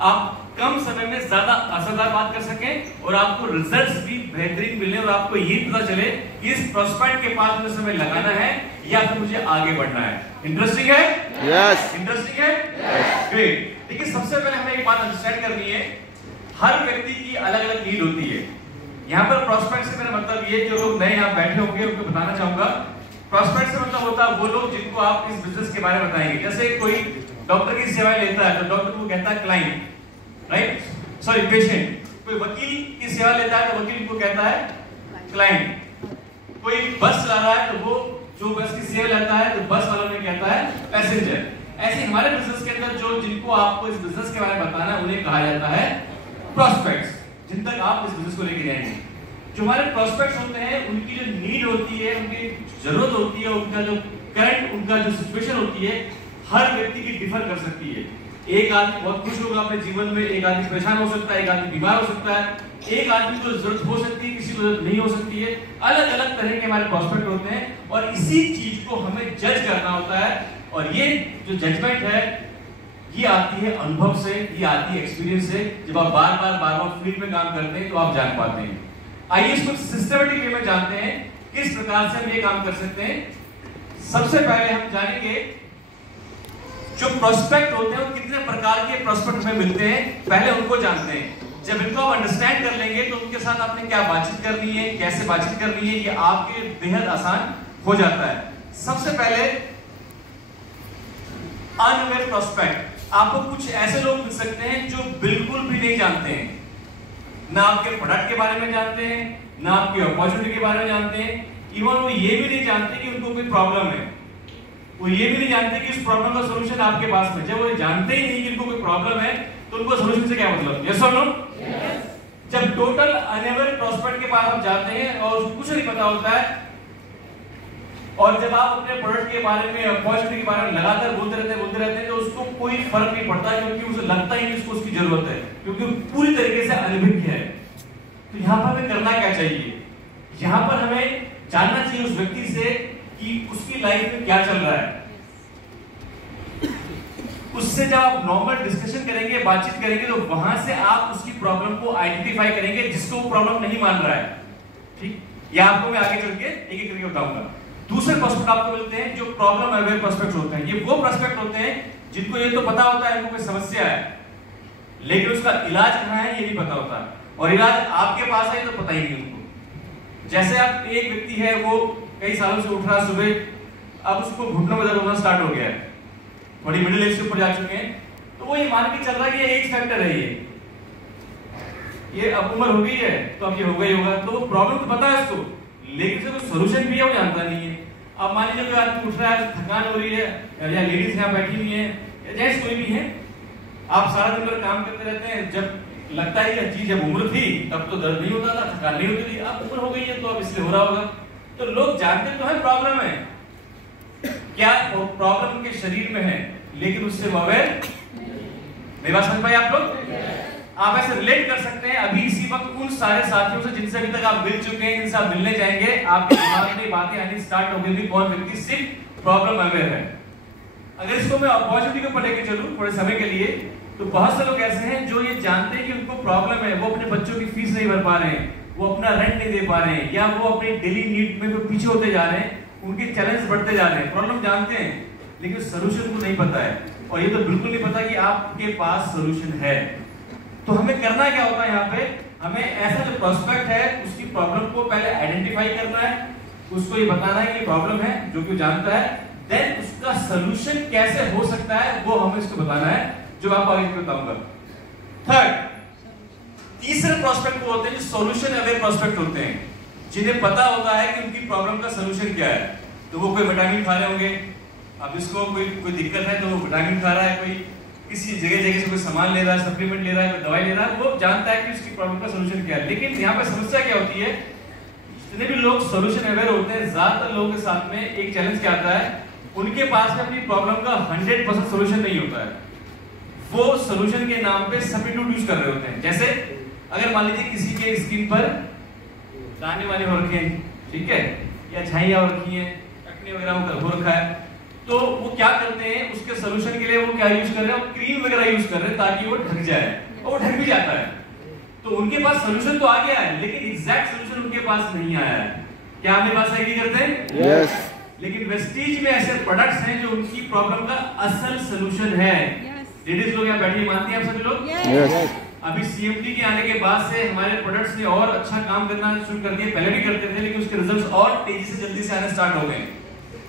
आप कम समय में ज्यादा असरदार बात कर सकें और आपको रिजल्ट्स भी बेहतरीन मिले और आपको ये पता चले कि इस प्रोस्पेक्ट के पास मुझे समय लगाना है या फिर मुझे आगे बढ़ना है। इंटरेस्टिंग है? यस। इंटरेस्टिंग है? ग्रेट। देखिए सबसे पहले हमें एक बात अंडरस्टैंड करनी है, हर व्यक्ति की अलग अलग नीड होती है। यहाँ पर प्रोस्पेक्ट से मेरा मतलब ये, जो लोग नए यहाँ बैठे होंगे उनको बताना चाहूंगा, प्रोस्पेक्ट से मतलब होता है वो लोग जिनको आप इस बिजनेस के बारे में बताएंगे। जैसे कोई डॉक्टर की सेवाएं लेता है तो डॉक्टर को कहता है क्लाइंट, राइट, सॉरी पेशेंट। कोई वकील की सेवा लेता है तो वकील को कहता है क्लाइंट। कोई बस चला रहा है तो वो जो बस की सेवा लेता है तो बस वालों ने कहता है पैसेंजर। ऐसे हमारे बिजनेस के अंदर जो जिनको आपको इस बिजनेस के बारे में बताना है उन्हें कहा जाता है प्रोस्पेक्ट्स, जिन तक आप इस बिजनेस को लेके जाएंगे। जो हमारे प्रोस्पेक्ट्स होते हैं उनकी जो नीड होती है, उनकी जरूरत होती है, उनका जो करंट, उनका जो सिचुएशन होती है, हर व्यक्ति की डिफर कर सकती है। एक आदमी बहुत खुश होगा अपने जीवन में, एक आदमी परेशान हो सकता है, एक आदमी बीमार हो सकता है, एक आदमी को जरूरत हो सकती है, किसी को जरूरत नहीं हो सकती है। अलग अलग तरह के हमारे प्रोस्पेक्ट होते हैं और इसी चीज को हमें जज करना होता है। और ये जो जजमेंट है ये आती है अनुभव से, ये आती है एक्सपीरियंस से। जब आप बार बार फील्ड में काम करते हैं तो आप जान पाते हैं। आइए इसको सिस्टमेटिक वे में जानते हैं किस प्रकार से हम ये काम कर सकते हैं। सबसे पहले हम जानेंगे जो प्रोस्पेक्ट होते हैं वो कितने प्रकार के प्रोस्पेक्ट में मिलते हैं, पहले उनको जानते हैं। जब इनको आप अंडरस्टैंड कर लेंगे तो उनके साथ आपने क्या बातचीत करनी है, कैसे बातचीत करनी है, ये आपके बेहद आसान हो जाता है। सबसे पहले अनअवेयर प्रोस्पेक्ट। आपको कुछ ऐसे लोग मिल सकते हैं जो बिल्कुल भी नहीं जानते हैं, ना आपके प्रोडक्ट के बारे में जानते हैं, ना आपकी अपॉर्चुनिटी के बारे में जानते हैं। इवन वो ये भी नहीं जानते कि उनको कोई प्रॉब्लम है, वो ये भी नहीं जानते कि इस प्रॉब्लम का सॉल्यूशन आपके पास में। जब वो जानते ही नहीं कि इनको कोई प्रॉब्लम है तो उनको सॉल्यूशन से क्या मतलब? यस और नो? जब टोटल अनअवेयर प्रोस्पेक्ट के पास आप जाते हैं और उसको कुछ नहीं पता होता है, और जब आप अपने प्रोडक्ट के बारे में, अपॉर्चुनिटी के बारे में लगातार बोलते रहते हैं तो उसको कोई फर्क नहीं पड़ता, क्योंकि उसे लगता ही नहीं उसको उसकी जरूरत है, क्योंकि पूरी तरीके से अनभिज्ञ है। तो यहाँ पर हमें करना क्या चाहिए? यहाँ पर हमें जानना चाहिए उस व्यक्ति से कि उसकी लाइफ में क्या चल रहा है। उससे जब आप नॉर्मल डिस्कशन करेंगे, बातचीत करेंगे, तो वहां से आप उसकी प्रॉब्लम को आइडेंटिफाई करेंगे जिसको वो प्रॉब्लम नहीं मान रहा है। ठीक, यह आपको मैं आगे चल के एक एक करके बताऊंगा। दूसरे प्रोस्पेक्ट आपको मिलते हैं जो प्रॉब्लम अवेयर प्रोस्पेक्ट होते हैं। ये वो प्रोस्पेक्ट होते हैं जिनको ये तो पता होता है इनको कोई समस्या है, लेकिन उसका इलाज कहाँ है ये नहीं पता होता, और इलाज आपके पास है तो पता ही नहीं उनको। जैसे आप एक व्यक्ति है, वो कई सालों से उठ रहा सुबह, अब उसको घुटनों में दर्द होना स्टार्ट हो गया है, थोड़ी मिडिल एज के ऊपर जा चुके हैं, तो वो ये मान के चल रहा है कि ये एज फैक्टर है, ये अब उम्र हो गई है तो अब ये होगा ही होगा। तो वो प्रॉब्लम तो पता है उसको, लेकिन उसका कोई सॉल्यूशन भी है वो जानता नहीं है। अब मान लीजिए कोई आदमी उठ रहा है, थकान हो रही है, या लेडीज यहाँ बैठी हुई है, या जेंट्स कोई भी है, आप सारा दिन भर काम करते रहते हैं, जब लगता है कि चीज जब उम्र थी तब तो दर्द नहीं होता था, थकान नहीं होती थी, अब उम्र हो गई है तो अब इसलिए हो रहा होगा। तो लोग जानते तो है प्रॉब्लम है, क्या प्रॉब्लम उनके शरीर में है, लेकिन उससे वो अवेयर मेरी बात समझ पाए आप लोग? आप ऐसे रिलेट कर सकते हैं अभी इसी वक्त उन सारे साथियों से जिनसे अभी तक आप मिल चुके हैं, जिनसे आप मिलने जाएंगे, आपके दिमाग में बातें आनी स्टार्ट हो गई, कौन व्यक्ति सिर्फ प्रॉब्लम अवेयर है। अगर इसको मैं अपॉर्चुनिटी के ऊपर लेके चलूं थोड़े समय के लिए, तो बहुत से लोग ऐसे हैं जो ये जानते हैं कि उनको प्रॉब्लम है, वो अपने बच्चों की फीस नहीं भर पा रहे हैं, वो अपना रेंट नहीं दे पा रहे हैं, या वो अपनी डेली नीड में पीछे होते जा रहे हैं, उनके चैलेंज बढ़ते जा रहे हैं। प्रॉब्लम जानते हैं लेकिन सॉल्यूशन को नहीं पता है, और ये तो बिल्कुल नहीं पता कि आपके पास सॉल्यूशन है। तो हमें करना क्या होता है यहाँ पे, हमें ऐसा जो प्रोस्पेक्ट है उसकी प्रॉब्लम को पहले आइडेंटिफाई करना है, उसको ये बताना है कि प्रॉब्लम है जो कि जानता है, देन उसका सॉल्यूशन कैसे हो सकता है वो हमें इसको बताना है, जो आपको आगे बताऊंगा। थर्ड, तीसरे प्रोस्पेक्ट वो होते हैं जो सॉल्यूशन अवेयर प्रोस्पेक्ट होते हैं, जिन्हें पता होता है कि उनकी प्रॉब्लम का सॉल्यूशन क्या है। तो वो कोई विटामिन खा रहे होंगे, अब इसको कोई दिक्कत है तो वो विटामिन खा रहा है, कोई किसी जगह से कोई सामान ले रहा है, सप्लीमेंट ले रहा है, कोई दवाई ले रहा है, वो जानता है कि उसकी प्रॉब्लम का सॉल्यूशन क्या है। लेकिन यहाँ पे समस्या क्या होती है, जितने भी लोग सॉल्यूशन अवेयर होते हैं, ज्यादातर लोगों के साथ में एक चैलेंज क्या आता है, उनके पास में अपनी प्रॉब्लम का 100% सॉल्यूशन नहीं होता है, वो सॉल्यूशन के नाम पे सब्स्टिट्यूट यूज कर रहे होते हैं। जैसे अगर मान लीजिए किसी के स्किन पर दाने वाने हो रखे हैं, ठीक है, या झाइयां हो रखी हैं, टकनी वगैरह हो रखा है, तो वो क्या करते हैं, उसके सोल्यूशन के लिए वो क्या यूज कर रहे हैं, क्रीम वगैरह यूज कर रहे हैं ताकि वो ढक जाए, और वो ढक भी जाता है। तो उनके पास सोल्यूशन तो आ गया है, लेकिन एग्जैक्ट सोल्यूशन उनके पास नहीं आया है। क्या हमें बात एग्री करते हैं? यस। लेकिन वेस्टीज में ऐसे प्रोडक्ट्स हैं जो उनकी प्रॉब्लम का असल सोल्यूशन है। लेडीज लोग यहाँ बैठे मानती हैं आप सभी लोग? यस। अभी सीएमडी के आने के बाद से हमारे प्रोडक्ट्स ने और अच्छा काम करना शुरू कर दिया। पहले भी करते थे, लेकिन उसके रिजल्ट्स और तेजी से जल्दी से आने स्टार्ट हो गए।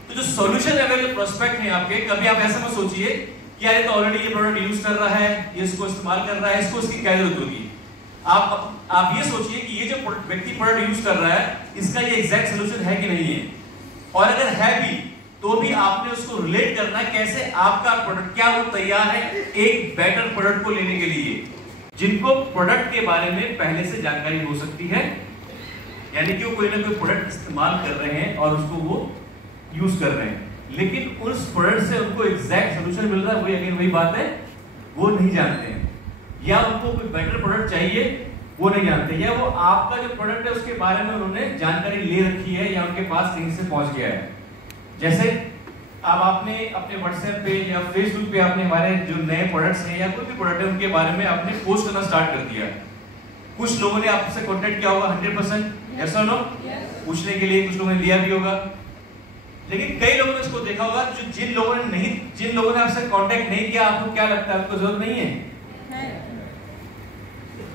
तो जो सॉल्यूशन अवेलेबल प्रोस्पेक्ट है आपके, कभी आप ऐसा मत सोचिए कि यार ये तो ऑलरेडी ये प्रोडक्ट यूज कर रहा है, ये इसको इस्तेमाल कर रहा है, इसको इसकी क्या जरूरत होगी। आप ये सोचिए कि ये जो व्यक्ति प्रोडक्ट यूज कर रहा है, इसका ये एग्जैक्ट सॉल्यूशन है कि नहीं है, और अगर है भी तो भी आपने उसको रिलेट करना है कैसे आपका प्रोडक्ट, क्या वो तैयार है एक बेटर प्रोडक्ट को लेने के लिए। जिनको प्रोडक्ट के बारे में पहले से जानकारी हो सकती है, यानी कि वो कोई ना कोई प्रोडक्ट इस्तेमाल कर रहे हैं और उसको वो यूज कर रहे हैं, लेकिन उस प्रोडक्ट से उनको एग्जैक्ट सोल्यूशन मिल रहा है, वही अगेन वही बात है, वो नहीं जानते हैं, या उनको कोई बेटर प्रोडक्ट चाहिए वो नहीं जानते, या वो आपका जो प्रोडक्ट है उसके बारे में उन्होंने जानकारी ले रखी है या उनके पास कहीं से पहुंच गया है। जैसे अब आपने अपने व्हाट्सएप पे या फेसबुक पे आपने हमारे जो नए प्रोडक्ट्स हैं या कोई भी प्रोडक्ट है उनके बारे में आपने पोस्ट करना स्टार्ट कर दिया। कुछ लोगों ने आपसे कांटेक्ट किया होगा 100%, यस और नो, पूछने के लिए, कुछ लोगों ने लिया भी होगा, लेकिन कई लोगों ने इसको देखा होगा जिन लोगों ने आपसे कांटेक्ट नहीं किया, आपको क्या लगता है आपको जरूरत नहीं है?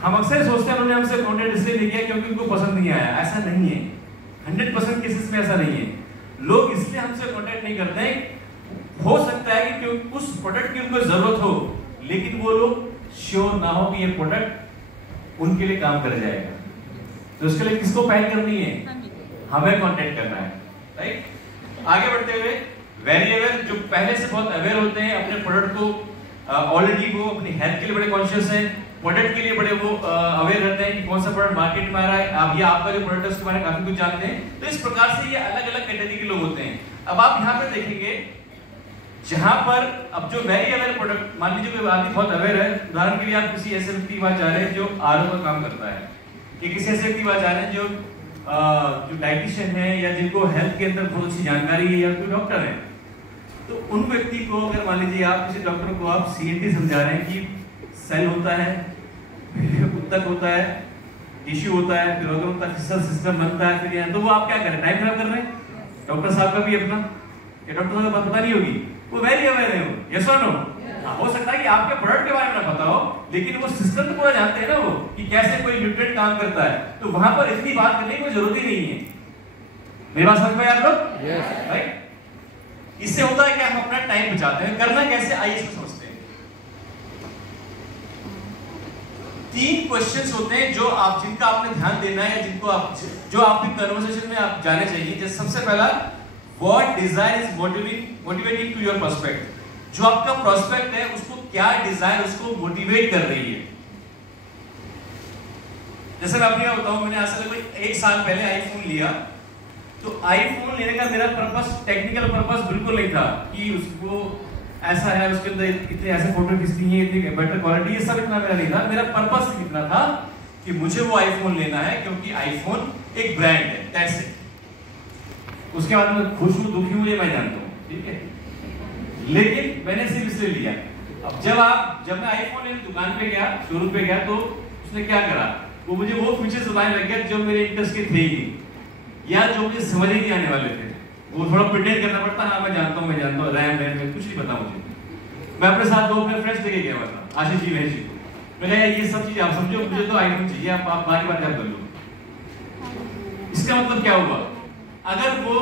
हम अक्सर सोचते हैं उन्होंने हमसे कांटेक्ट इसलिए नहीं किया क्योंकि उनको पसंद नहीं आया। ऐसा नहीं है, 100% केसेस में ऐसा नहीं है। लोग इसलिए हमसे कांटेक्ट नहीं करते हैं, हो सकता है कि क्योंकि उस प्रोडक्ट की उनको जरूरत हो, लेकिन वो लोग श्योर ना हो कि ये प्रोडक्ट उनके लिए काम कर जाएगा। तो उसके लिए किसको पहल करनी है? हमें कांटेक्ट करना है, राइट। आगे बढ़ते हुए, वेरिएबल जो पहले से बहुत अवेयर होते हैं अपने प्रोडक्ट को, ऑलरेडी वो अपनी हेल्थ के लिए बड़े कॉन्शियस हैं, प्रोडक्ट के लिए बड़े वो अवेयर रहते हैं कि कौन सा प्रोडक्ट मार्केट में आ रहा है, आप या आपका जो प्रोडक्ट है उसके बारे में काफी कुछ जानते हैं। तो इस प्रकार से ये अलग अलग कैटेगरी के लोग होते हैं। अब आप यहाँ पे देखेंगे जहां पर अब जो वेरी अवेयर प्रोडक्ट, मान लीजिए कोई आदमी बहुत अवेयर है, उदाहरण के लिए आप किसी ऐसे व्यक्ति के पास जा रहे हैं जो आरओ का काम करता है, कि किसी ऐसे व्यक्ति के पास जा रहे हैं जो डाइटिशियन है या जिनको हेल्थ के अंदर बहुत अच्छी जानकारी है, या कोई डॉक्टर है, तो उन व्यक्ति को अगर मान लीजिए आप किसी डॉक्टर को आप सीएनटी समझा रहे हैं कि सेल होता है, उत्तक होता है, टिश्यू होता है, फिर अगर उनका सिस्टम बनता है, फिर तो वो आप क्या करें, टाइम खराब कर रहे हैं। डॉक्टर साहब का भी अपना, या डॉक्टर साहब को बात पता नहीं होगी, वो वेरी अवेयर है, यस और नो। हो सकता है कि आपके प्रोडक्ट के बारे में ना पता हो, लेकिन वो सिस्टम तो पूरा जानते हैं ना वो, कि कैसे कोई न्यूट्रिएंट काम करता है, तो वहां पर इतनी बात करने की कोई जरूरत ही नहीं है। मेरी बात समझ में आप लोग? राइट। इससे होता है कि हम अपना टाइम बचाते हैं। करना कैसे, आइए इसको समझते हैं। 3 क्वेश्चंस होते हैं जो आप, जिनका आपने ध्यान देना है, जिनको आप, जो आपकी कन्वर्सेशन में आप जाने चाहिए। जैसे सबसे पहला, what desire is motivating to your prospect. जो आपका प्रोस्पेक्ट है उसको क्या डिजायर उसको मोटिवेट कर रही है। जैसे मैं अपनी बताऊं, मैंने आज से 1 साल पहले आईफोन लिया, तो आईफोन लेने का मेरा पर्पस, टेक्निकल पर्पस बिल्कुल नहीं था कि उसको ऐसा है, उसके अंदर इतने ऐसे फोटो खींचनी है, इतनी बेटर क्वालिटी, ये सब इतना मेरा नहीं था। मेरा पर्पस इतना था कि मुझे वो आईफोन लेना है क्योंकि आईफोन एक ब्रांड है, दैट्स इट। उसके बाद मैं खुश हूं दुखी हूं ये मैं जानता हूं, ठीक है, लेकिन मैंने सिर्फ इसलिए लिया। अब जब मैं आईफोन लेने दुकान पे गया, शोरूम पे गया, तो उसने क्या करा, वो मुझे वो फीचर्स बताने लग गया जो मेरे इंटरेस्ट के थे ही, या जो मुझे समझ ही नहीं आने वाले थे। वो थोड़ा प्रिटेंड करना पड़ता, हाँ मैं जानता हूँ रैम में कुछ नहीं पता मुझे। मैं अपने साथ 2 अपने फ्रेंड्स लेके गया था, आशीष जी, महेश जी को। मैंने ये सब चीजें आप समझो, मुझे तो आईफोन चाहिए, आप बाकी बात कर लो। इसका मतलब क्या हुआ, अगर वो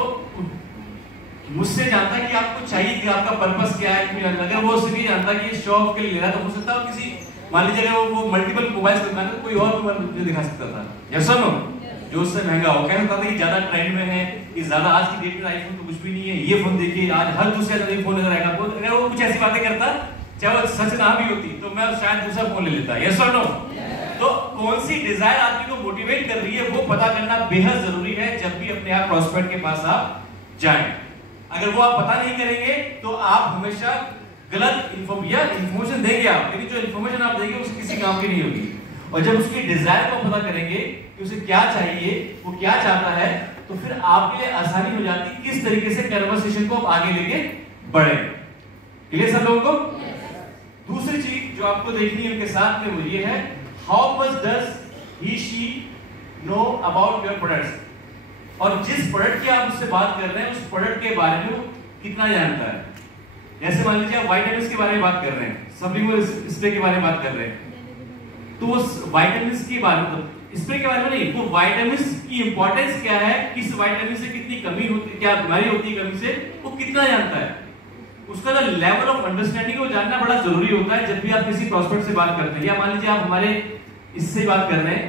मुझसे जानता कि आपको चाहिए कि आपका पर्पस क्या है, अगर वो उससे नहीं जानता कि शो ऑफ के लिए ले रहा, तो हो सकता है किसी, मान लीजिए अगर वो मल्टीपल मोबाइल दुकान है, कोई और मुझे दिखा सकता था, यस और नो, जो उससे महंगा हो। कह सकता था कि ज्यादा ट्रेंड में है, कि ज्यादा आज की डेट में आईफोन तो कुछ भी नहीं है, ये फोन देखिए आज हर दूसरे नया फोन नजर आएगा। अगर वो कुछ ऐसी बातें करता, चाहे वो सच ना भी होती, तो मैं शायद दूसरा फोन ले लेता, यस और नो। तो कौन सी डिजायर आदमी को मोटिवेट कर रही है वो पता करना बेहद जरूरी है जब भी अपने आप प्रोस्पेक्ट के पास आप जाएं। अगर वो आप पता नहीं करेंगे तो आप हमेशा गलत इन्फॉर्मेशन देंगे आप, लेकिन जो इन्फॉर्मेशन आप देंगे उससे किसी काम की नहीं होगी। और जब उसकी डिजायर को पता करेंगे कि उसे क्या चाहिए, वो क्या चाहता है, तो फिर आपके लिए आसानी हो जाती है किस तरीके से कन्वर्सेशन को आप आगे लेके बढ़े। क्लियर सब लोगों को? दूसरी चीज जो आपको देखनी है उनके साथ में वो ये है, how much does he she know about your products, और जिस प्रोडक्ट की आप उससे बात कर रहे हैं उस प्रोडक्ट के बारे में वो कितना जानता है। जैसे मान लीजिए आप वाइटामिन्स के बारे में बात कर रहे हैं, सबलिंगुअल स्प्रे के बारे में बात कर रहे हैं, तो उस वाइटामिन्स के बारे में, स्प्रे के बारे में नहीं, वो वाइटामिन्स की इंपॉर्टेंस क्या है, किस वाइटामिन से कितनी कमी होती, क्या बीमारी होती है कमी से, वो कितना जानता है। उसका जो लेवल ऑफ अंडरस्टैंडिंग वो जानना बड़ा जरूरी होता है जब भी आप किसी प्रोस्पेक्ट से बात करते हैं। या मान लीजिए आप हमारे इससे बात कर रहे हैं,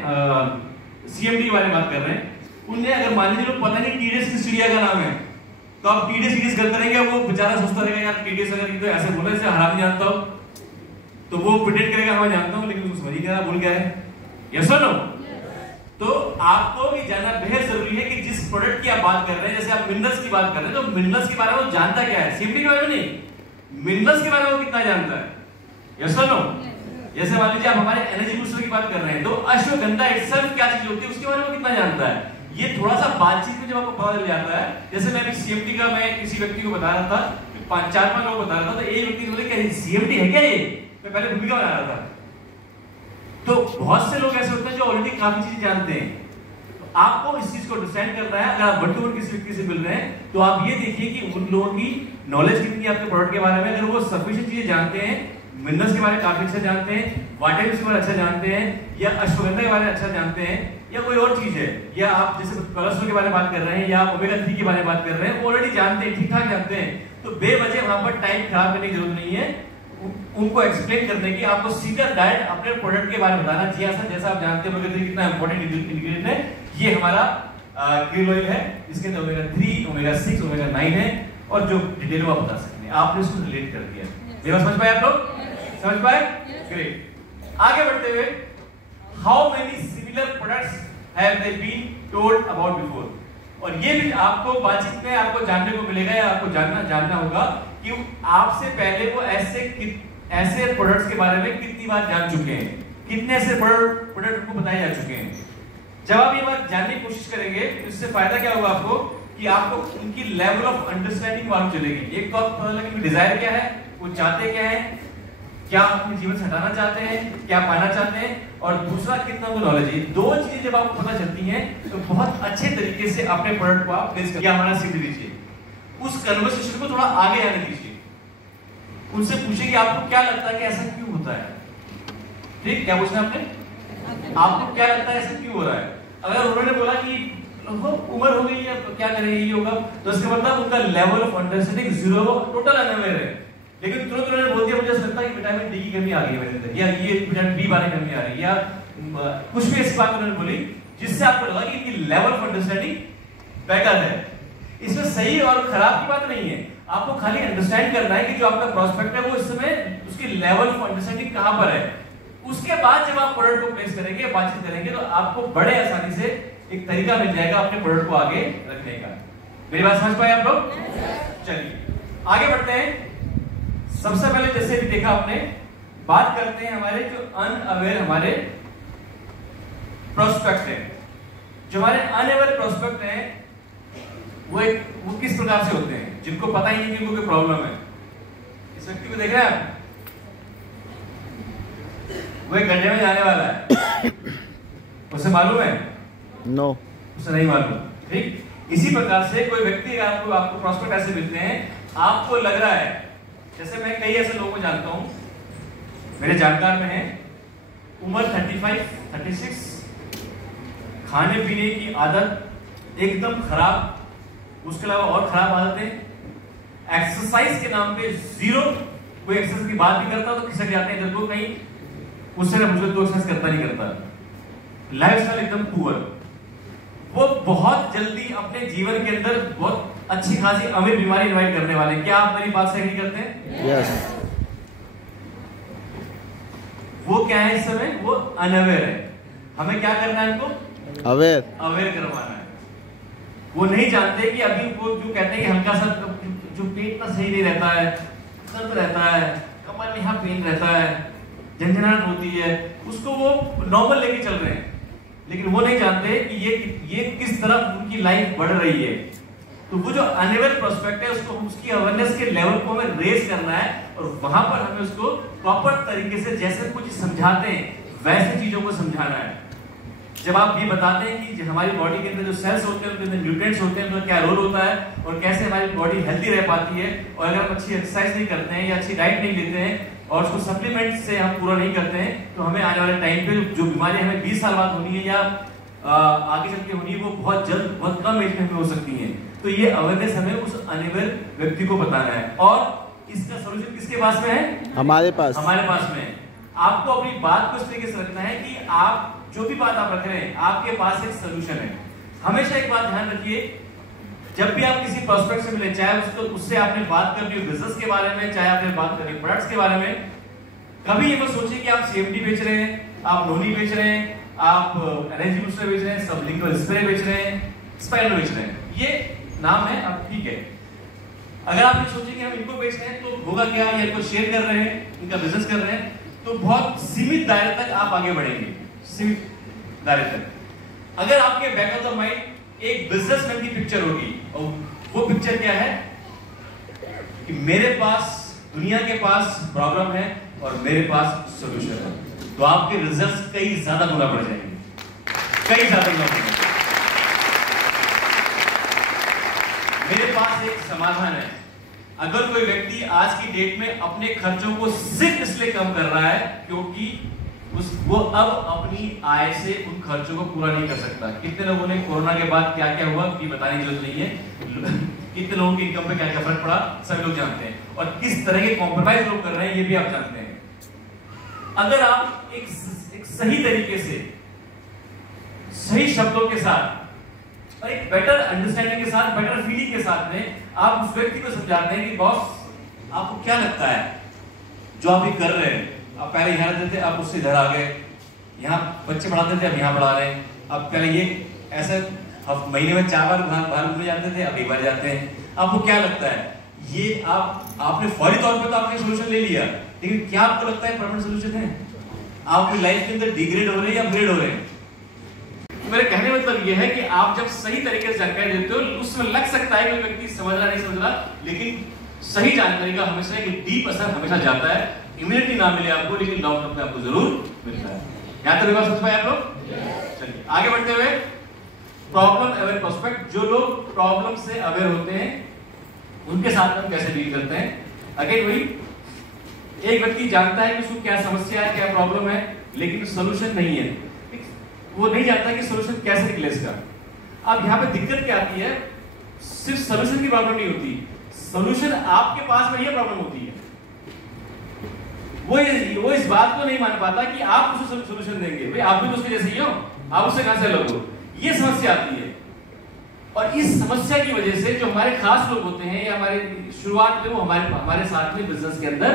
सीएमडी के बारे में बात कर रहे हैं, उन्हें अगर मान लीजिए पता नहीं टीडीएस किस चिड़िया का नाम है, तो आप टीडीएस करते रहेंगे, वो बेचारा सोचता रहेगा यार टीडीएस अगर तो ऐसे बोले जैसे हराम जानता हो, तो वो प्रिटेंड करेगा मैं जानता हूं, लेकिन उसको समझ नहीं आ रहा बोल क्या है। यस और नो? तो आपको ये जानना बेहद जरूरी है कि जिस प्रोडक्ट की आप बात कर रहे हैं, जैसे आप मिनरल्स की बात कर रहे हैं, तो मिनरल्स के बारे में वो जानता क्या है, सीएमडी के बारे में नहीं, मिनरल्स के बारे में वो कितना जानता है। यस और नो? जैसे मान लीजिए आप हमारे एनर्जी बूस्टर की बात कर रहे हैं, तो अश्वगंधा इटसेल्फ क्या चीज होती है उसके बारे में वो कितना जानता है। ये थोड़ा सा बातचीत में जब आपको पता चल जाता है, जैसे मैं अभी सीएमडी का मैं किसी व्यक्ति को बता रहा था, 5-4 लोग बता रहा था, तो एक व्यक्ति बोले क्या सीएमडी है क्या ये, मैं पहले भूमिका बना रहा था। तो बहुत से लोग ऐसे होते हैं जो ऑलरेडी काफी चीजें जानते हैं, तो आपको इस चीज को अंडरस्टैंड करना है। अगर आप वन टू वन किसी व्यक्ति से मिल रहे हैं तो आप ये देखिए कि उन लोगों की नॉलेज कितनी है आपके प्रोडक्ट के बारे में। अगर वो सफिशिएंट चीजें जानते हैं, मिनरल्स के बारे में काफी अच्छा जानते हैं, वाइटामिन्स के बारे में अच्छा जानते हैं, या अश्वगंधा के बारे में अच्छा जानते हैं, या कोई और चीज है, या आप जैसे कोलेस्ट्रॉल के बारे में बात कर रहे हैं, या ओमेगा 3 के बारे में बात कर रहे हैं, वो ऑलरेडी जानते हैं, ठीक ठाक जानते हैं, तो बेवजह वहां पर टाइम खराब करने की जरूरत नहीं है। उनको एक्सप्लेन करने की, आपको सीधा डायरेक्ट अपने प्रोडक्ट के बारे में बताना। जी हाँ, जैसा आप जानते हैं ओमेगा 3 कितना इंपॉर्टेंट इंग्रेडिएंट है, ये हमारा क्रील ऑयल है, इसके अंदर ओमेगा 3, ओमेगा 6, ओमेगा 9 है, और जो डिटेल में आप बता सकते हैं। आपने इसको रिलेट कर दिया, ये समझ पाए आप लोग? समझ पाए? ग्रेट। आगे बढ़ते हुए, how many similar products have they been told about before, और ये भी आपको बातचीत में आपको जानने को मिलेगा, या आपको जानना होगा कि आपसे पहले वो ऐसे प्रोडक्ट्स के बारे में कितनी बार जान चुके हैं, कितने ऐसे प्रोडक्ट उनको बताए जा चुके हैं। जब आप ये बात जानने की कोशिश करेंगे तो इससे फायदा क्या होगा आपको, कि आपको उनकी लेवल ऑफ अंडरस्टैंडिंग मालूम चलेगी। एक तो आपको पता लगेगा कि डिजायर क्या है, वो चाहते क्या है, क्या अपने जीवन से हटाना चाहते हैं, क्या पाना चाहते हैं, और दूसरा कितना वो नॉलेज है। दो चीजें जब आपको पता चलती हैं तो बहुत अच्छे तरीके से अपने प्रोडक्ट को आप प्लेस करके हमारा सीख लीजिए। उस कन्वर्सेशन को थोड़ा आगे आने दीजिए, उनसे पूछिए कि आपको क्या लगता है कि ऐसा क्यों होता है। ठीक, क्या पूछना आपने, आपको क्या लगता है ऐसा क्यों हो रहा है। अगर उन्होंने बोला कि उम्र हो गई है क्या करें ये होगा, तो इसका मतलब उनका level of understanding zero, total unaware है। लेकिन तुरंत उन्होंने बोल दिया मुझे लगता है कि विटामिन डी की कमी आ गई है मेरे अंदर, या ये विटामिन बी वाली कमी आ रही है, या कुछ भी ऐसी बात उन्होंने बोली जिससे आपको लगा कि इनकी लेवल ऑफ अंडरस्टैंडिंग बेटर है। इसमें सही और खराब की बात नहीं है, आपको खाली अंडरस्टैंड करना है कि जो आपका प्रोस्पेक्ट है वो इस समय उसकी लेवल ऑफ अंडरस्टैंडिंग कहां पर है। उसके बाद जब आप प्रोडक्ट को प्लेस करेंगे, बातचीत करेंगे, तो आपको बड़े आसानी से एक तरीका मिल जाएगा अपने प्रोडक्ट को आगे रखने का। मेरी बात समझ पाए आप लोग? चलिए आगे बढ़ते हैं। सबसे पहले जैसे भी देखा आपने, बात करते हैं हमारे जो अनअवेयर हमारे प्रोस्पेक्ट है। जो हमारे अनअवेयर प्रोस्पेक्ट है वो किस प्रकार से होते हैं, जिनको पता ही नहीं कि उनको कोई प्रॉब्लम है। इस व्यक्ति को देख रहे हैं आप, वो एक गड्ढे में जाने वाला है, उसे मालूम है? नो, उसे नहीं मालूम। ठीक, इसी प्रकार से कोई व्यक्ति आपको प्रोस्पेक्ट ऐसे मिलते हैं, आपको लग रहा है, जैसे मैं कई ऐसे लोगों को जानता हूं, मेरे जानकार में है, उम्र 35, 36, खाने पीने की आदत एकदम खराब, उसके अलावा और खराब आदतें, एक्सरसाइज के नाम पे जीरो, कोई एक्सरसाइज की बात नहीं करता तो खिसक जाते हैं, जब वो कहीं उससे ना मुझे तो एक्सरसाइज करता नहीं करता, लाइफस्टाइल एकदम पुअर। वो बहुत जल्दी अपने जीवन के अंदर बहुत अच्छी खासी अमीर बीमारी इनवाइट करने वाले। क्या आप मेरी बात से एग्री करते हैं? यस। वो क्या है इस समय, वो अनअवेयर है। हमें क्या करना है, इनको अवेयर करवाना है। वो नहीं जानते कि अभी वो जो कहते हैं कि हल्का सा जो पेट ना सही नहीं रहता है, दर्द रहता है, कमर में यहाँ पेन रहता है, झंझनाहट होती है, उसको वो नॉर्मल लेके चल रहे हैं, लेकिन वो नहीं जानते कि ये किस तरह उनकी लाइफ बढ़ रही है। तो वो जो अनअवेयर प्रोस्पेक्ट है उसको, उसकी अवेयरनेस के लेवल को हमें रेज करना है और वहां पर हमें उसको प्रॉपर तरीके से जैसे कुछ समझाते हैं वैसे चीजों को समझाना है। जब आप ये बताते हैं कि हमारी बॉडी के अंदर जो सेल्स होते हैं उनके अंदर न्यूट्रिएंट्स होते हैं, उनका क्या रोल होता है और कैसे हमारी बॉडी हेल्दी रह पाती है, और अगर हम अच्छी एक्सरसाइज नहीं करते हैं या अच्छी डाइट नहीं लेते हैं और उसको सप्लीमेंट से हम पूरा नहीं करते हैं, तो हमें आने वाले टाइम पे जो बीमारी हमें 20 साल बाद होनी है या आगे चल के होनी है, वो बहुत जल्द, बहुत कम एज में हमें हो सकती है। तो ये अवेयरनेस हमें उस अनअवेयर व्यक्ति को बताना है। और इसका सोल्यूशन किसके पास में है? हमारे पास में है। आपको अपनी बात को इस तरीके से रखना है कि आप जो भी बात आप रख रहे हैं आपके पास एक सोल्यूशन है। हमेशा एक बात ध्यान रखिए, जब भी आप किसी प्रोस्पेक्ट से मिले, चाहे उससे आपने बात करनी हो बिजनेस के बारे में, चाहे आपने बात करनी प्रोडक्ट्स के बारे में, कभी ये मत सोचिए कि आप CMD बेच रहे हैं, आप नोनी बेच रहे हैं, आप एनर्जी बूस्टर बेच रहे हैं, सबलिंगुअल स्प्रे बेच रहे हैं, स्पाइरल बेच रहे हैं, ये नाम है, अब ठीक है। अगर आप ये सोचेंगे हम इनको बेच रहे हैं तो होगा क्या, या इनको शेयर कर रहे हैं, इनका बिजनेस कर रहे हैं, तो बहुत सीमित दायरे तक आप आगे बढ़ेंगे, सीमित दायरे तक। अगर आपके बैक ऑफ द माइंड एक बिजनेसमैन की पिक्चर होगी, और वो पिक्चर क्या है कि मेरे पास, दुनिया के पास प्रॉब्लम है और मेरे पास सॉल्यूशन है, तो आपके रिजल्ट्स कई ज्यादा गुना बढ़ जाएंगे, कई ज्यादा गुना बढ़ जाएंगे। मेरे पास एक समाधान है। अगर कोई व्यक्ति आज की डेट में अपने खर्चों को सिर्फ इसलिए कम कर रहा है क्योंकि वो अब अपनी आय से उन खर्चों को पूरा नहीं कर सकता। कितने लोगों ने कोरोना के बाद क्या क्या हुआ कि बताने की जरूरत नहीं है, कितने लोगों की इनकम पे क्या क्या फर्क पड़ा सब लोग जानते हैं, और किस तरह के कॉम्प्रोमाइज लोग कर रहे हैं ये भी आप जानते हैं। अगर आप एक सही तरीके से, सही शब्दों के साथ और एक बेटर अंडरस्टैंडिंग के साथ, बेटर फीलिंग के साथ में आप उस व्यक्ति को समझाते हैं कि बॉस आपको क्या लगता है जो आप ये कर रहे हैं, आप पहले यहाँ रहते थे, आप उससे इधर आ गए, यहाँ बच्चे पढ़ाते थे, अब यहाँ पढ़ा रहे हैं, अब पहले ये ऐसे महीने में 4 बार बाहर घूमने जाते थे, अब 1 बार जाते हैं, आपको क्या लगता है? ये आपने फौरी तौर पे तो आपने सोल्यूशन ले लिया, लेकिन क्या आपको लगता है परमानेंट सोल्यूशन है? आप अपनी लाइफ के अंदर डिग्रेड हो रहे हैं या अपग्रेड हो रहे हैं? मेरे कहने का मतलब यह है कि आप जब सही तरीके से जानकारी देते हो, उसमें लग सकता है कोई व्यक्ति समझ रहा नहीं समझ रहा, लेकिन सही जानकारी का हमेशा एक डीप असर हमेशा जाता है। इमीडिएटली ना मिले आपको, लेकिन लॉन्ग टर्म में आपको जरूर मिलता है। यहां तक बात समझ पाए आप लोग? चलिए आगे बढ़ते हुए, प्रॉब्लम अवेयर प्रोस्पेक्ट। जो लोग प्रॉब्लम से अवेयर होते हैं उनके साथ हम कैसे डील करते हैं? अगेन वही, एक व्यक्ति जानता है कि उसको क्या समस्या है, क्या प्रॉब्लम है, लेकिन सोल्यूशन नहीं है, वो नहीं जानता कि सोल्यूशन कैसे निकले इसका। अब यहाँ पे दिक्कत क्या आती है, सिर्फ सोल्यूशन की प्रॉब्लम नहीं होती, सोल्यूशन आपके पास में ये प्रॉब्लम होती है। वो इस बात को नहीं मान पाता कि आप उसे सोल्यूशन देंगे, भाई आप भी तो उसके जैसे ही हो, आप उससे कहां से अलग हो, ये समस्या आती है। और इस समस्या की वजह से जो हमारे खास लोग होते हैं या हमारे शुरुआत में वो हमारे साथ में बिजनेस के अंदर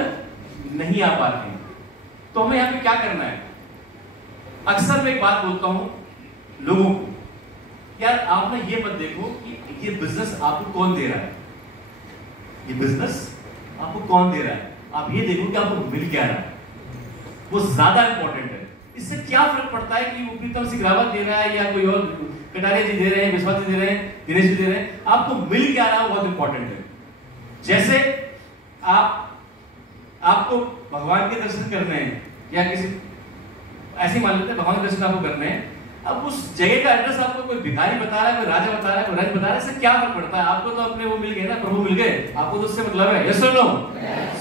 नहीं आ पाते हैं। तो हमें यहाँ पे क्या करना है? अक्सर मैं एक बात बोलता हूं लोगों को, यार आप ना ये मत देखो कि ये बिजनेस आपको कौन दे रहा है, ये बिजनेस आपको कौन दे रहा है, आप ये देखो कि आपको मिल क्या रहा है, वो ज्यादा इंपॉर्टेंट है। इससे क्या फर्क पड़ता है कि वो प्रीतम सिंह रावत दे रहा है या कोई और कटारिया जी दे रहे हैं, विश्वास जी दे रहे हैं, दिनेश जी दे रहे हैं, आपको मिल क्या रहा है बहुत इंपॉर्टेंट है। जैसे आपको भगवान के दर्शन करने हैं या किसी ऐसे मान लेते हैं भगवान के दर्शन आपको करने हैं, अब उस जगह का एड्रेस आपको कोई भिखारी बता रहा है, कोई राजा बता रहा है, कोई राज बता रहा है, इससे क्या फर्क पड़ता है? आपको तो अपने वो मिल गए ना, प्रभु मिल गए, आपको तो उससे मतलब है, यस और नो?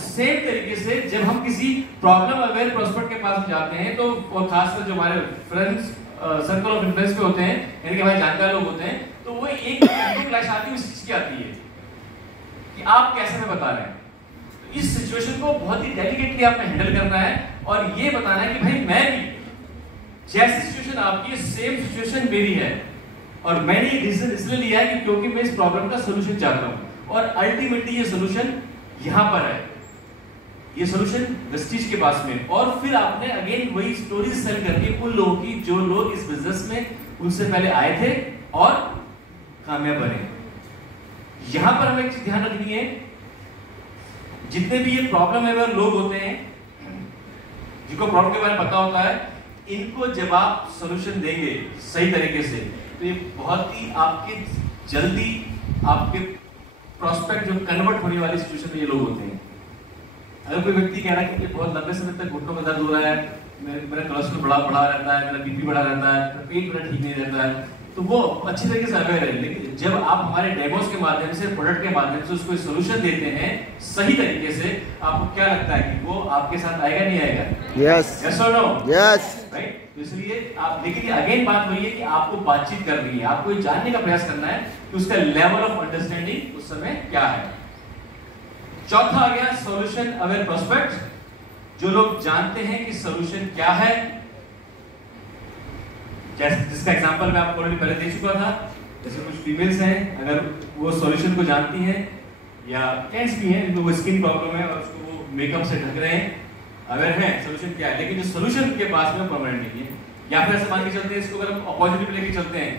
सेम तरीके से जब हम किसी प्रॉब्लम अवेयर प्रोस्पेक्ट के पास जाते हैं, तो और खासकर जो हमारे फ्रेंड्स सर्कल ऑफ इन्फ्लुएंस पे होते हैं, यानी कि हमारे जानकार लोग होते हैं, तो वो एक क्लैश आती है, उस चीज की आती है कि आप कैसे में बता रहे हैं। इस सिचुएशन को बहुत ही डेलिकेटली आपने हैंडल करना है और ये बताना है कि भाई मैं भी जैसी सिचुएशन आपकी सेम सिचुएशन मेरी है, और मैंने ये डिसीजन इसलिए लिया है कि क्योंकि मैं इस प्रॉब्लम का सॉल्यूशन चाहता हूं, और अल्टीमेटली ये सॉल्यूशन यहां पर है, ये सॉल्यूशन वेस्टिज के पास में। और फिर आपने अगेन वही स्टोरीज सेल करके उन लोगों की जो लोग इस बिजनेस में उनसे पहले आए थे और कामयाब बने। यहां पर हमें एक चीज ध्यान रखनी है, जितने भी ये प्रॉब्लम अवेयर लोग होते हैं, जिनको प्रॉब्लम के बारे में पता होता है, इनको जब आप सॉल्यूशन देंगे सही तरीके से, तो ये बहुत ही आपके जल्दी आपके प्रोस्पेक्ट जो कन्वर्ट होने वाली सिचुएशन में ये लोग होते हैं। अगर कोई व्यक्ति कह रहा है कि बहुत लंबे समय तक घुटनों में दर्द हो रहा है, मेरा कोलेस्ट्रॉल बढ़ा रहता है, मेरा बीपी बढ़ा रहता है, पेट मेरा ठीक नहीं रहता है, तो वो अच्छी तरीके से अवेयर है। लेकिन जब आप हमारे डेमोस के माध्यम से, प्रोडक्ट के माध्यम से उसको सोल्यूशन देते हैं सही तरीके से, आपको क्या लगता है कि वो आपके साथ आएगा नहीं आएगा? यस और नो? Yes right. तो इसलिए आप, लेकिन अगेन बात वही है कि आपको बातचीत करनी है, आपको ये जानने का प्रयास करना है कि उसका लेवल ऑफ अंडरस्टैंडिंग उस समय क्या है। चौथा आ गया सॉल्यूशन अवेयर प्रोस्पेक्ट, जो लोग जानते हैं कि सॉल्यूशन क्या है। जिसका एग्जांपल मैं आपको ऑलरेडी पहले दे चुका था, जैसे कुछ फीमेल्स हैं, अगर वो सॉल्यूशन को जानती हैं, या जेंट्स भी हैं जिनको वो स्किन प्रॉब्लम है और उसको वो मेकअप से ढक रहे हैं, अवेयर हैं सॉल्यूशन क्या है, लेकिन जो सॉल्यूशन के पास में परमानेंट नहीं है। या फिर ऐसे मान के चलते हैं, इसको अगर हम अपॉर्चुनिटी लेके चलते हैं,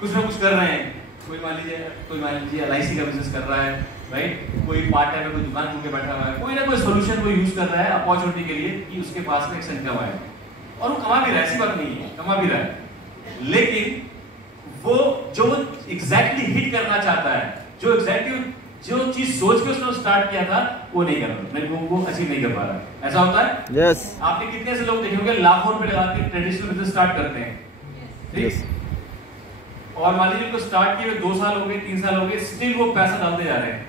कुछ ना कुछ कर रहे हैं, कोई मान लीजिए LIC का बिजनेस कर रहा है, राइट, कोई पार्ट टाइम में कोई दुकान खोल के बैठा हुआ है, कोई ना कोई सॉल्यूशन वो यूज कर रहा है अपॉर्चुनिटी के लिए कि उसके पास में एक्शन कमा है, और वो कमा भी रहा है, ऐसी बात नहीं है, कमा भी रहा है, लेकिन वो जो एग्जैक्टली हिट करना चाहता है, जो एग्जैक्टली जो चीज सोच के उसने स्टार्ट किया था, वो नहीं कर रहा, वो अचीव नहीं कर पा रहा। ऐसा होता है? यस। आपने कितने से लोग देखे होंगे लाखों रुपए लगा के ट्रेडिशनल बिजनेस स्टार्ट करते हैं, ठीक, और मान लीजिए उनको स्टार्ट किए हुए 2 साल हो गए, 3 साल हो गए, स्टिल वो पैसा डालते जा रहे हैं,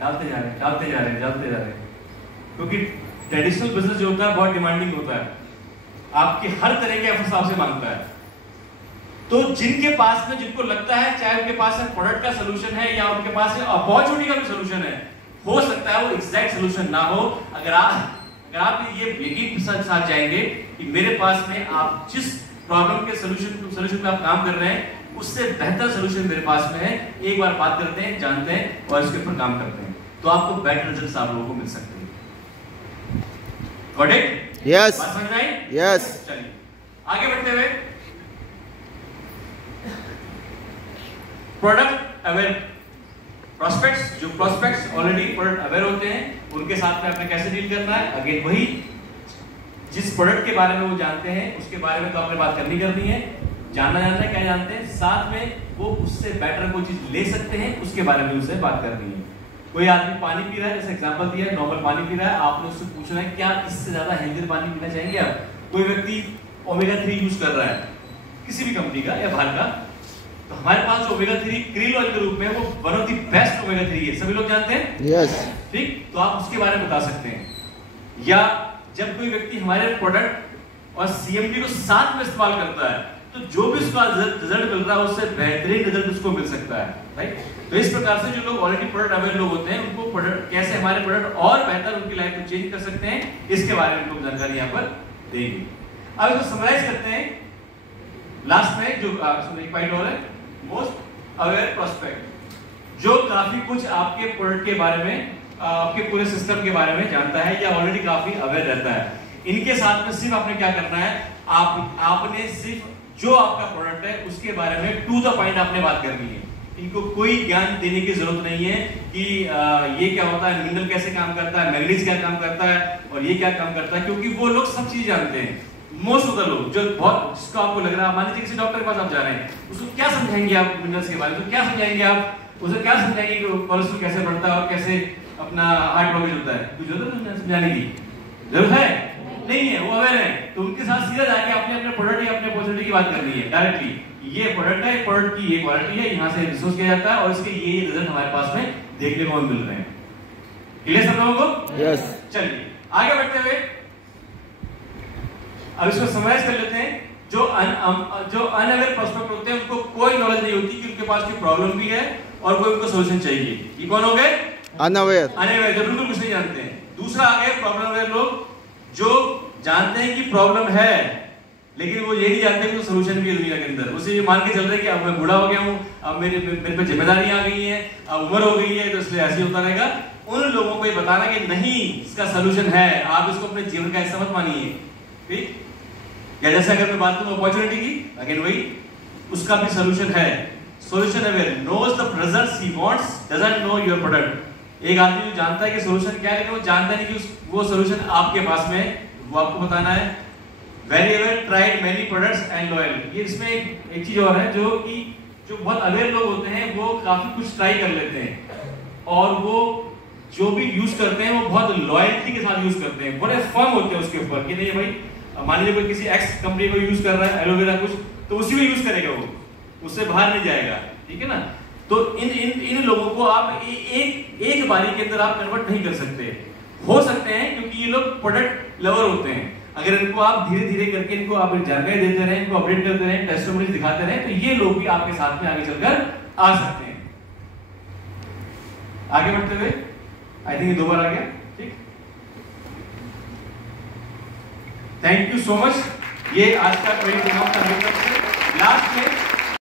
क्योंकि ट्रेडिशनल बिजनेस जो होता है बहुत डिमांडिंग होता है, आपके हर तरह के एफर्ट्स आपसे मांगता है। तो जिनके पास में, जिनको लगता है चाहे उनके पास प्रोडक्ट का सोल्यूशन है या उनके पास अपॉर्चुनिटी का भी सोल्यूशन है, हो सकता है वो एग्जैक्ट सोल्यूशन ना हो। अगर आप ये यकीन के साथ जाएंगे कि मेरे पास में आप जिस प्रॉब्लम के सोल्यूशन पे आप काम कर रहे हैं, उससे बेहतर सोल्यूशन मेरे पास में है, एक बार बात करते हैं, जानते हैं और इसके ऊपर काम करते हैं, तो आपको बेटर रिजल्ट्स आप लोगों को मिल सकते हैं। Got it? यस। बात समझ में आई? यस। चलिए आगे बढ़ते हुए, प्रोडक्ट अवेयर प्रोस्पेक्ट्स, जो प्रोस्पेक्ट्स ऑलरेडी प्रोडक्ट अवेयर होते हैं, उनके साथ में आपने कैसे डील करना है। अगेन वही, जिस प्रोडक्ट के बारे में वो जानते हैं उसके बारे में तो आपने बात करनी है, जानना है क्या जानते हैं, साथ में वो उससे बेटर कोई चीज ले सकते हैं, उसके बारे में उससे बात करनी है। कोई आदमी पानी पी रहा है, जैसे एग्जांपल दिया, नॉर्मल पानी पी रहा है, आपने उससे पूछना है क्या इससे ज्यादा हेल्दी पानी पीना चाहेंगे आप। कोई व्यक्ति ओमेगा 3 यूज कर रहा है किसी भी कंपनी का या बाहर का, तो हमारे पास ओमेगा 3 क्रिल ऑयल के रूप में वो one of the best omega 3 है, सभी लोग जानते हैं। यस। ठीक, तो आप उसके बारे में बता सकते हैं। या जब कोई व्यक्ति हमारे प्रोडक्ट और CMD को साथ में इस्तेमाल करता है, तो जो भी उसका रिजल्ट मिल रहा है उससे बेहतरीन रिजल्ट उसको मिल सकता है, राइट। तो इस प्रकार से जो लोग ऑलरेडी प्रोडक्ट अवेयर लोग होते हैं, उनको प्रोडक्ट कैसे हमारे प्रोडक्ट और बेहतर उनकी लाइफ को चेंज कर सकते हैं, इसके बारे में लोग जानकारी यहाँ पर देंगे। अब इसको समराइज करते हैं लास्ट में, जो एक पॉइंट और है, मोस्ट अवेयर प्रोस्पेक्ट, जो काफी कुछ आपके प्रोडक्ट के बारे में, आपके पूरे सिस्टम के बारे में जानता है या ऑलरेडी काफी अवेयर रहता है। इनके साथ में सिर्फ आपने क्या करना है, आपने सिर्फ जो आपका प्रोडक्ट है उसके बारे में टू द पॉइंट आपने बात करनी है। इनको कोई ज्ञान देने की जरूरत नहीं है कि ये क्या होता है, मिनरल कैसे काम करता है, मैग्नीज क्या काम करता है और ये क्या काम करता है, क्योंकि वो लोग सब चीज जानते हैं। मोस्ट ऑफ द लोग जो बहुत, जिसको आपको लग रहा है, मान लीजिए किसी डॉक्टर के पास आप जा रहे हैं, उसको क्या समझाएंगे आप मिनरल्स के बारे में, तो क्या समझाएंगे आप उसे, क्या समझाएंगे कि कोलेस्ट्रॉल कैसे बढ़ता है और कैसे अपना हार्ट ब्लॉकेज होता है, कुछ जरूरत समझाने की जरूरत है नहीं है, वो अवेयर है। तो उनके साथ सीधा जाके अपने प्रोडक्ट या अपने अपॉर्चुनिटी की बात करनी है डायरेक्टली। ये प्रोडक्ट है, प्रोडक्ट की ये क्वालिटी है, यहाँ से रिसोर्स किया जाता है और इसके ये रिजल्ट हमारे पास में देखने को मिल रहे हैं। क्लियर सब लोगों को? यस। चलिए आगे बढ़ते हुए अब इसको समराइज कर लेते हैं। जो अनअवेयर प्रोस्पेक्ट होते हैं, उनको कोई नॉलेज नहीं होती कि उनके पास कोई प्रॉब्लम भी है और कोई उनको सॉल्यूशन चाहिए। ये कौन हो गए? अनअवेयर। अनअवेयर, जो बिल्कुल कुछ नहीं जानते हैं। दूसरा आ गए प्रॉब्लम अवेयर लोग, जो जानते हैं कि प्रॉब्लम है लेकिन वो ये नहीं जानते कि सोल्यूशन भी है दुनिया के अंदर। उसे ये मान के चल रहे हैं कि अब मैं बूढ़ा हो गया हूँ, अब मेरे पे जिम्मेदारियां आ गई हैं, अब उम्र हो गई है, तो इसलिए ऐसे होता रहेगा। उन लोगों को ये बताना कि नहीं, इसका सोल्यूशन है, आप इसको अपने जीवन का हिस्सा मत मानिए। ठीक, या जैसे अगर मैं बात करूं अपॉर्चुनिटी की, अगेन वही, उसका भी सोल्यूशन है। Solution aware knows the results he wants, doesn't know your product. एक आदमी जो जानता है कि सोल्यूशन क्या है, लेकिन वो जानता नहीं कि वो सोल्यूशन आपके पास में, वो आपको बताना है। Very aware tried many products and loyal. ये इसमें एक चीज और है, जो कि जो बहुत अवेयर लोग होते हैं वो काफी कुछ ट्राई कर लेते हैं, और वो जो भी यूज करते हैं वो बहुत लॉयल्टी के साथ यूज करते हैं, बड़े फर्म होते हैं उसके ऊपर कि नहीं भाई मान लीजिए कोई किसी एक्स कंपनी को यूज कर रहा है एलोवेरा कुछ, तो उसी को यूज करेगा, वो उससे बाहर नहीं जाएगा, ठीक है ना। तो इन लोगों को आप एक बारी के अंदर आप कन्वर्ट नहीं कर सकते, हो सकते हैं क्योंकि ये लोग प्रोडक्ट लवर होते हैं। अगर इनको आप धीरे धीरे करके इनको आप जानकारी देते रहें, इनको अपडेट करते रहें, टेस्टिमोनीज दिखाते रहें, तो ये लोग भी आपके साथ में आगे चलकर आ सकते हैं। आगे बढ़ते हुए आई थिंक 2 बार आ गया, ठीक। Thank you so much. ये आज का 20 का लास्ट में